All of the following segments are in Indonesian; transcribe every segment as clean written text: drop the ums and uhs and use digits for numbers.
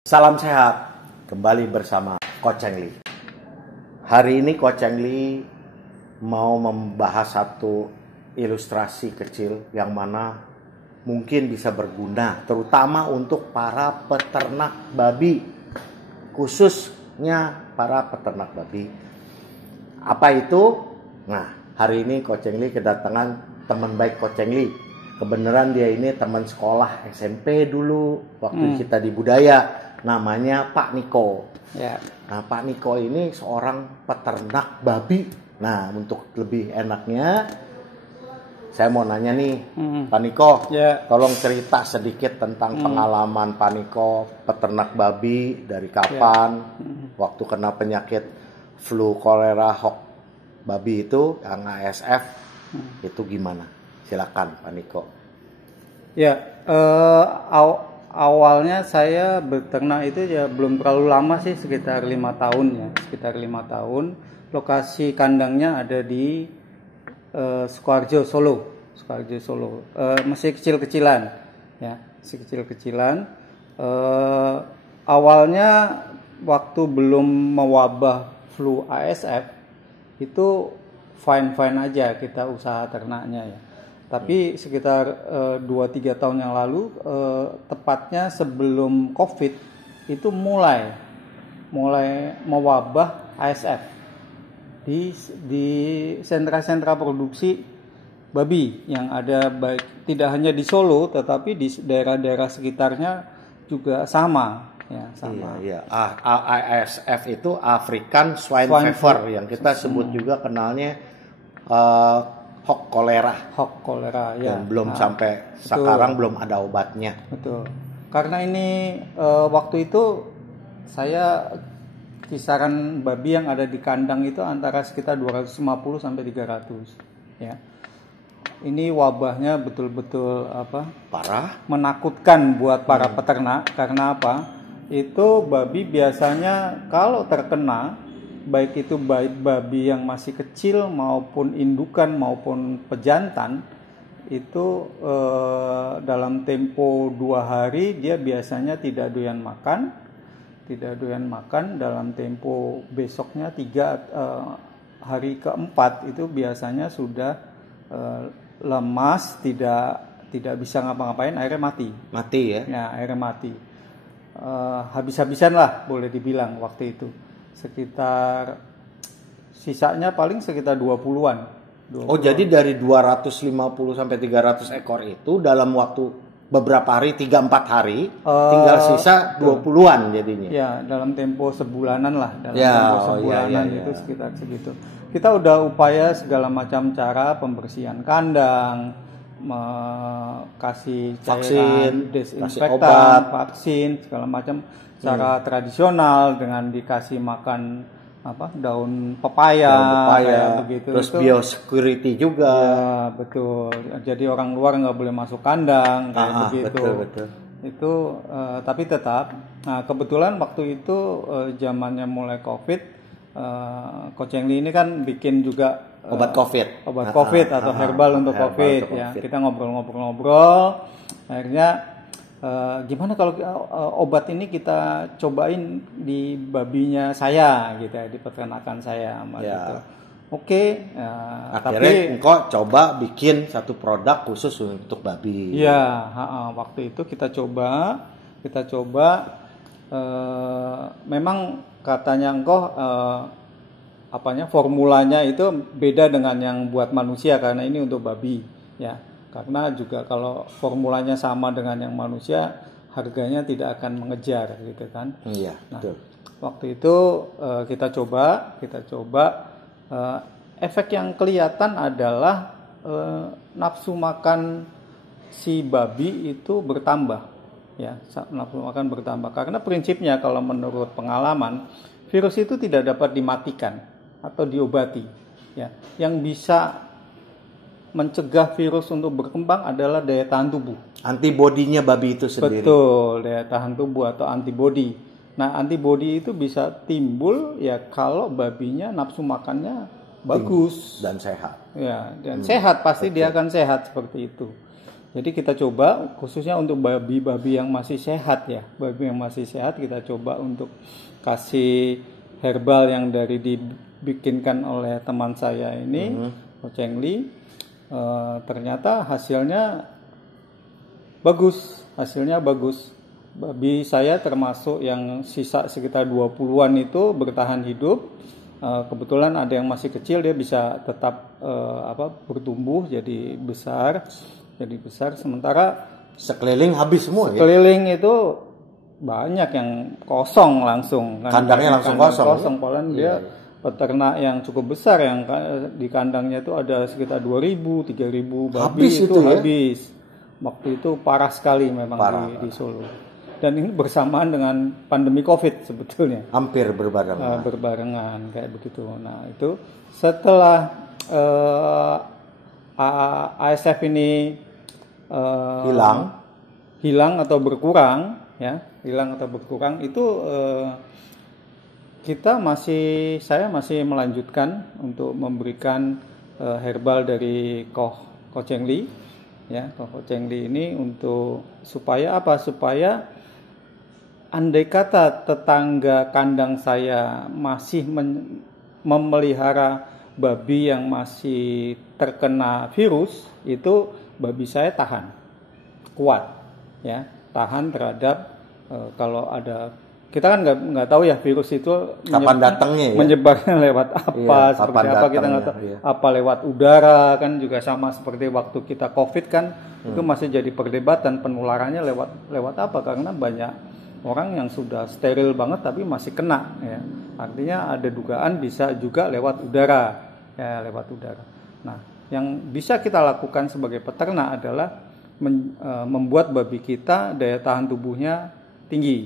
Salam sehat, kembali bersama Coach Cheng Li. Hari ini Coach Cheng Li mau membahas satu ilustrasi kecil yang mana mungkin bisa berguna, terutama untuk para peternak babi, khususnya para peternak babi. Apa itu? Nah, hari ini Coach Cheng Li kedatangan teman baik Coach Cheng Li. Kebenaran dia ini teman sekolah SMP dulu waktu kita di budaya. Namanya Pak Niko. Ya. Nah, Pak Niko ini seorang peternak babi. Nah, untuk lebih enaknya, saya mau nanya nih, Pak Niko, tolong cerita sedikit tentang pengalaman Pak Niko peternak babi dari kapan, waktu kena penyakit flu kolera hok babi itu, yang ASF, itu gimana? Silakan, Pak Niko. Ya, awalnya saya beternak itu ya belum terlalu lama sih, sekitar 5 tahun ya, sekitar 5 tahun. Lokasi kandangnya ada di Sukoharjo, Solo. Masih kecil-kecilan, ya, masih kecil-kecilan. Awalnya waktu belum mewabah flu ASF itu fine-fine aja kita usaha ternaknya ya. Tapi sekitar 2-3 tahun yang lalu, tepatnya sebelum COVID, itu mulai mewabah ASF di sentra-sentra produksi babi yang ada, baik tidak hanya di Solo tetapi di daerah-daerah sekitarnya juga sama ya, sama. Iya. ASF itu African Swine Fever yang kita sebut juga kenalnya hok kolera ya. Dan belum sampai sekarang belum ada obatnya. Betul. Karena ini waktu itu saya kisaran babi yang ada di kandang itu antara sekitar 250 sampai 300 ya. Ini wabahnya betul-betul parah, menakutkan buat para peternak. Karena apa? Itu babi biasanya kalau terkena, baik itu babi yang masih kecil maupun indukan maupun pejantan, itu dalam tempo 2 hari dia biasanya tidak doyan makan. Dalam tempo besoknya 3 hari keempat itu biasanya sudah lemas, tidak bisa ngapa-ngapain, akhirnya mati ya. Ya, akhirnya mati. Habis-habisan lah boleh dibilang waktu itu. Sekitar sisanya paling sekitar 20-an. Oh, jadi dari 250 sampai 300 ekor itu dalam waktu beberapa hari, 3-4 hari, tinggal sisa 20-an jadinya. Ya, dalam tempo sebulanan lah, itu sekitar segitu. Kita udah upaya segala macam cara, pembersihan kandang, kasih cairan desinfektan, vaksin, segala macam secara tradisional dengan dikasih makan daun pepaya begitu. Terus biosecurity juga. Ya, betul. Jadi orang luar nggak boleh masuk kandang kayak begitu. Betul. Itu tapi tetap. Nah, kebetulan waktu itu zamannya mulai COVID, Coach Cheng Li ini kan bikin juga obat COVID atau herbal untuk COVID ya. Kita ngobrol-ngobrol. Akhirnya gimana kalau obat ini kita cobain di babinya saya gitu ya, di peternakan saya gitu. Oke. Akhirnya engkau coba bikin satu produk khusus untuk babi. Iya, waktu itu kita coba. Memang katanya engkau formulanya itu beda dengan yang buat manusia karena ini untuk babi ya. Karena juga kalau formulanya sama dengan yang manusia, harganya tidak akan mengejar gitu kan. Iya, betul. Waktu itu kita coba, efek yang kelihatan adalah nafsu makan si babi itu bertambah ya, nafsu makan bertambah. Karena prinsipnya kalau menurut pengalaman, virus itu tidak dapat dimatikan atau diobati ya. Yang bisa mencegah virus untuk berkembang adalah daya tahan tubuh. Antibodinya babi itu sendiri. Betul, daya tahan tubuh atau antibodi. Nah, antibodi itu bisa timbul ya kalau babinya nafsu makannya bagus dan sehat. Ya, dan sehat pasti. Betul. Dia akan sehat seperti itu. Jadi kita coba khususnya untuk babi-babi yang masih sehat ya, babi yang masih sehat kita coba untuk kasih herbal yang dari dibikinkan oleh teman saya ini, Ko Cheng Li. Ternyata hasilnya bagus. Babi saya termasuk yang sisa sekitar 20-an itu bertahan hidup. Kebetulan ada yang masih kecil, dia bisa tetap bertumbuh jadi besar. Sementara sekeliling habis semua. Sekeliling itu banyak yang kosong langsung. Kandangnya langsung kosong. Padahal dia peternak yang cukup besar yang di kandangnya itu ada sekitar 2.000, 3.000 babi habis. Waktu itu parah sekali memang di Solo. Dan ini bersamaan dengan pandemi COVID sebetulnya. Hampir berbarengan. Berbarengan kayak begitu. Nah itu setelah ASF ini hilang atau berkurang itu saya masih melanjutkan untuk memberikan herbal dari Ko Cheng Li ya, Ko Cheng Li ini untuk supaya andai kata tetangga kandang saya masih memelihara babi yang masih terkena virus, itu babi saya kuat ya, tahan terhadap kalau ada, kita kan nggak tahu ya virus itu kapan datangnya, menyebarnya lewat apa, seperti apa kita nggak tahu, apa lewat udara kan juga sama seperti waktu kita COVID kan, itu masih jadi perdebatan penularannya lewat apa, karena banyak orang yang sudah steril banget tapi masih kena ya. Artinya ada dugaan bisa juga lewat udara. Nah, yang bisa kita lakukan sebagai peternak adalah membuat babi kita daya tahan tubuhnya tinggi.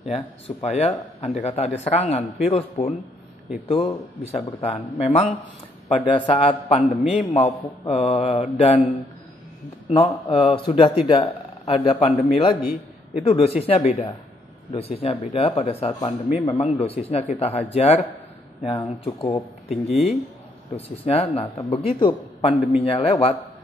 Ya, supaya andai kata ada serangan virus pun itu bisa bertahan. Memang pada saat pandemi sudah tidak ada pandemi lagi, itu dosisnya beda. Pada saat pandemi memang dosisnya kita hajar yang cukup tinggi dosisnya. Nah, begitu pandeminya lewat,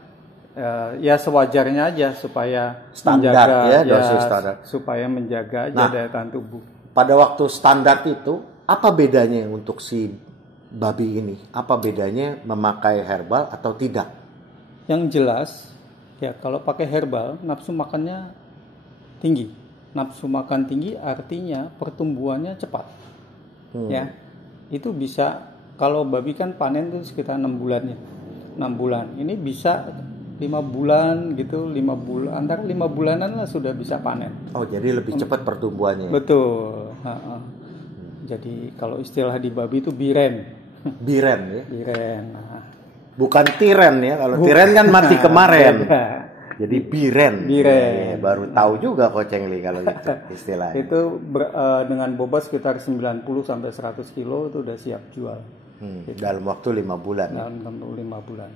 ya sewajarnya aja supaya standar dosis standar, supaya menjaga daya tahan tubuh. Pada waktu standar itu apa bedanya untuk si babi ini? Apa bedanya memakai herbal atau tidak? Yang jelas ya, kalau pakai herbal nafsu makannya tinggi. Nafsu makan tinggi artinya pertumbuhannya cepat. Ya. Itu bisa, kalau babi kan panen itu sekitar 6 bulannya. 6 bulan. Ini bisa 5 bulan gitu, 5 bulan, antara 5 bulanan lah sudah bisa panen. Oh, jadi lebih cepat pertumbuhannya. Betul. Jadi kalau istilah di babi itu biren. Biren ya. Biren. Nah. Bukan tiren ya. Kalau tiren kan mati kemarin. Jadi biren. Ya, baru tahu juga Ko Cheng Li kalau itu istilahnya. Itu dengan bobot sekitar 90 sampai 100 kilo itu udah siap jual. Gitu. Dalam waktu 5 bulan. Dalam waktu 5 bulan.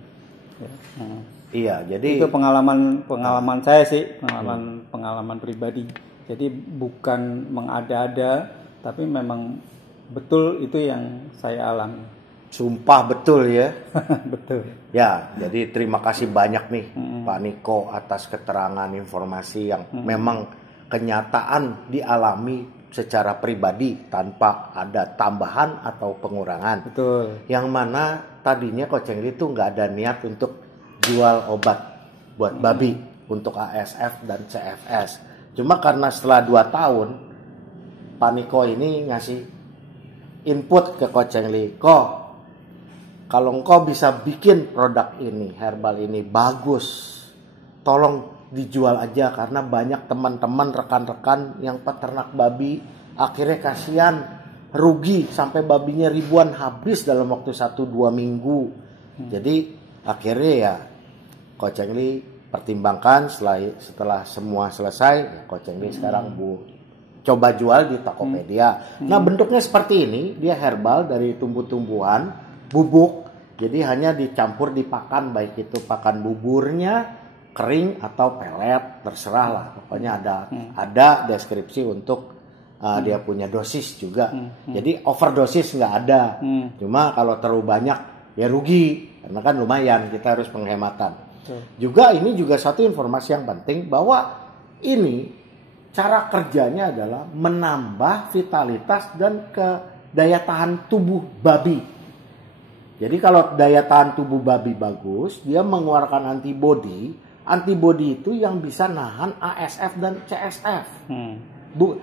Ya. Iya, jadi itu pengalaman saya sih, pengalaman pribadi. Jadi bukan mengada-ada, tapi memang betul itu yang saya alami. Sumpah betul ya. Betul. Ya, jadi terima kasih banyak nih Pak Niko atas keterangan informasi yang memang kenyataan dialami secara pribadi tanpa ada tambahan atau pengurangan. Betul. Yang mana tadinya Ko Cheng Li itu nggak ada niat untuk jual obat buat babi untuk ASF dan CFS. Cuma karena setelah 2 tahun Pak Niko ini ngasih input ke Ko Cheng Li, kalau engkau bisa bikin produk ini, herbal ini bagus, tolong dijual aja, karena banyak teman-teman, rekan-rekan yang peternak babi akhirnya kasihan, rugi sampai babinya ribuan habis dalam waktu 1-2 minggu. Jadi akhirnya ya Ko Cheng Li pertimbangkan, setelah semua selesai, Ko Cheng Li sekarang coba jual di Tokopedia. Nah, bentuknya seperti ini, dia herbal dari tumbuh-tumbuhan, bubuk, jadi hanya dicampur di pakan, baik itu pakan buburnya kering atau pelet, terserah lah. Pokoknya ada deskripsi untuk dia punya dosis juga. Jadi overdosis nggak ada. Cuma kalau terlalu banyak ya rugi, karena kan lumayan, kita harus penghematan. Juga ini juga satu informasi yang penting bahwa ini cara kerjanya adalah menambah vitalitas dan daya tahan tubuh babi. Jadi kalau daya tahan tubuh babi bagus, dia mengeluarkan antibodi. Antibodi itu yang bisa nahan ASF dan CSF.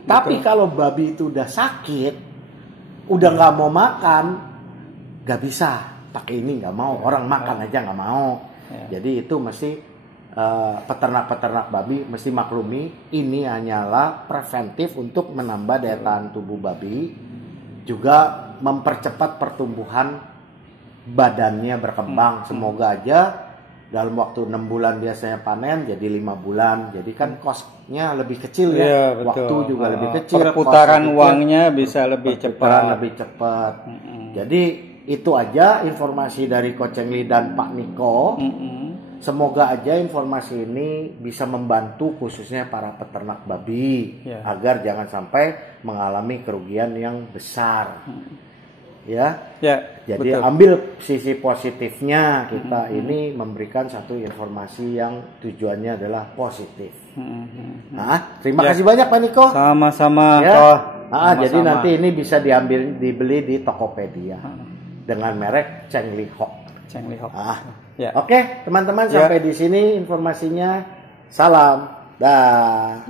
Tapi kalau babi itu udah sakit, udah nggak mau makan, nggak bisa pakai ini, nggak mau. Orang makan aja nggak mau. Jadi itu mesti peternak-peternak babi mesti maklumi, ini hanyalah preventif untuk menambah daya tahan tubuh babi, juga mempercepat pertumbuhan badannya berkembang. Semoga aja dalam waktu 6 bulan biasanya panen jadi 5 bulan. Jadi kan cost-nya lebih kecil ya. Waktu juga lebih kecil. Perputaran uangnya bisa lebih cepat. Jadi itu aja informasi dari Coach Cheng Li dan Pak Niko. Semoga aja informasi ini bisa membantu khususnya para peternak babi agar jangan sampai mengalami kerugian yang besar. Jadi ambil sisi positifnya, kita ini memberikan satu informasi yang tujuannya adalah positif. Terima kasih banyak Pak Niko. Sama-sama. Jadi nanti ini bisa dibeli di Tokopedia dengan merek Cheng Li Hok. Oke, teman-teman, sampai di sini informasinya. Salam. Dah.